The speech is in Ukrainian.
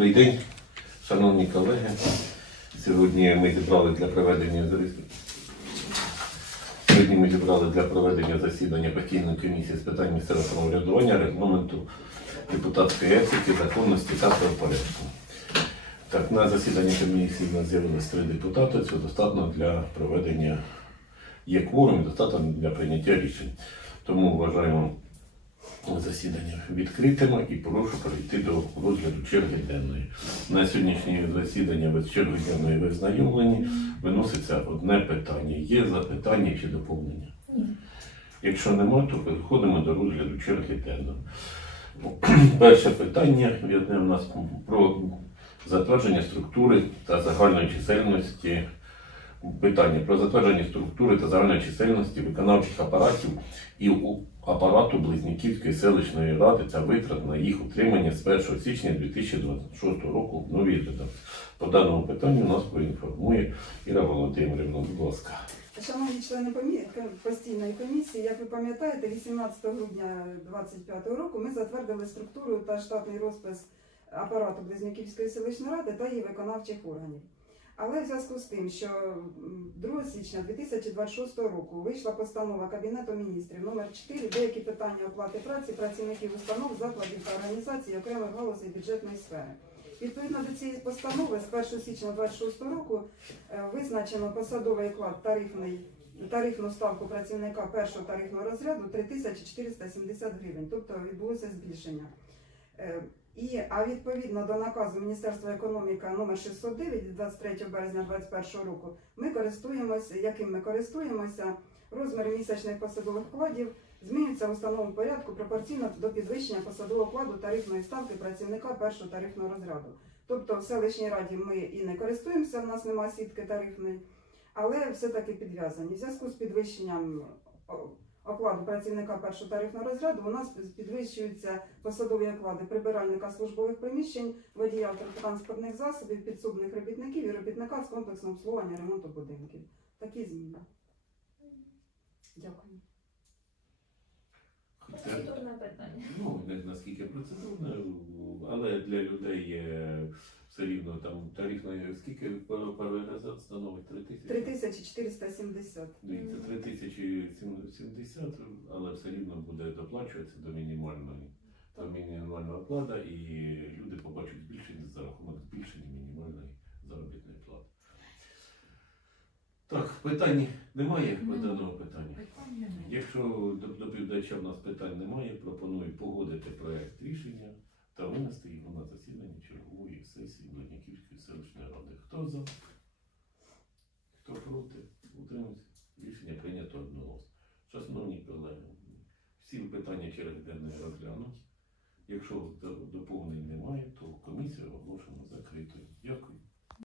Добрий день, шановні колеги. Сьогодні ми зібрали для проведення Сьогодні ми зібрали для проведення засідання постійної комісії з питань місцевого самоврядування, регламенту депутатської етики, законності та правопорядку. Так, на засіданні комісії у нас з'явилось три депутати. Це достатньо для проведення є кворум і достатньо для прийняття рішень. Тому вважаємо засідання відкритим і прошу перейти до розгляду черги денної. На сьогоднішнє засідання без черги денної ви знайомлені. Виноситься одне питання. Є запитання чи доповнення? Якщо немає, то переходимо до розгляду черги денної. Перше питання у нас про затвердження структури та загальної чисельності. Питання про затвердження структури та загальної чисельності виконавчих апаратів і апарату Близнюківської селищної ради та витрат на їх утримання з 1 січня 2026 року в новій редакції. По даному питанню нас проінформує Іра Володимирівна. Будь ласка. Шановні члени постійної комісії, як ви пам'ятаєте, 18 грудня 2025 року ми затвердили структуру та штатний розпис апарату Близнюківської селищної ради та її виконавчих органів. Але в зв'язку з тим, що 2 січня 2026 року вийшла постанова Кабінету міністрів номер 4 деякі питання оплати праці працівників установ, закладів та організацій окремих галузей бюджетної сфери. Відповідно до цієї постанови з 1 січня 2026 року Е, Визначено посадовий оклад тарифний, тарифну ставку працівника першого тарифного розряду 3470 гривень, тобто відбулося збільшення. Е, І, а відповідно до наказу Міністерства економіки номер 609 від 23 березня 2021 року, ми користуємося, яким ми користуємося, розміри місячних посадових окладів змінюються в установленому порядку пропорційно до підвищення посадового окладу тарифної ставки працівника першого тарифного розряду. Тобто в селищній раді ми і не користуємося, в нас немає сітки тарифної, але все-таки підв'язані. В зв'язку з підвищенням окладу працівника першого тарифного розряду у нас підвищуються посадові оклади прибиральника службових приміщень, водія автотранспортних засобів, підсобних робітників і робітника з комплексного обслуговування ремонту будинків. Такі зміни. Дякую. Процедурне питання. Ну, не наскільки процедурне, але для людей е, все рівно там тарифна скільки перший раз становить 3 тисячі? 3470. Дивіться, 3070, але все рівно буде доплачуватися до мінімальної до мінімального оплата, і люди побачать збільшення за рахунок збільшення мінімальної заробітної плати. Так, питань немає по даного питання. Якщо до доповідача в нас питань немає, пропоную погодити проект рішення та винести його на чергової сесії Блиняківської селищної ради. Хто за? Хто проти? Утримується. Рішення прийнято одноголосно. Шановні колеги, всі питання через денний розглянуть. Якщо доповнень немає, то комісія оголошена закритою. Дякую.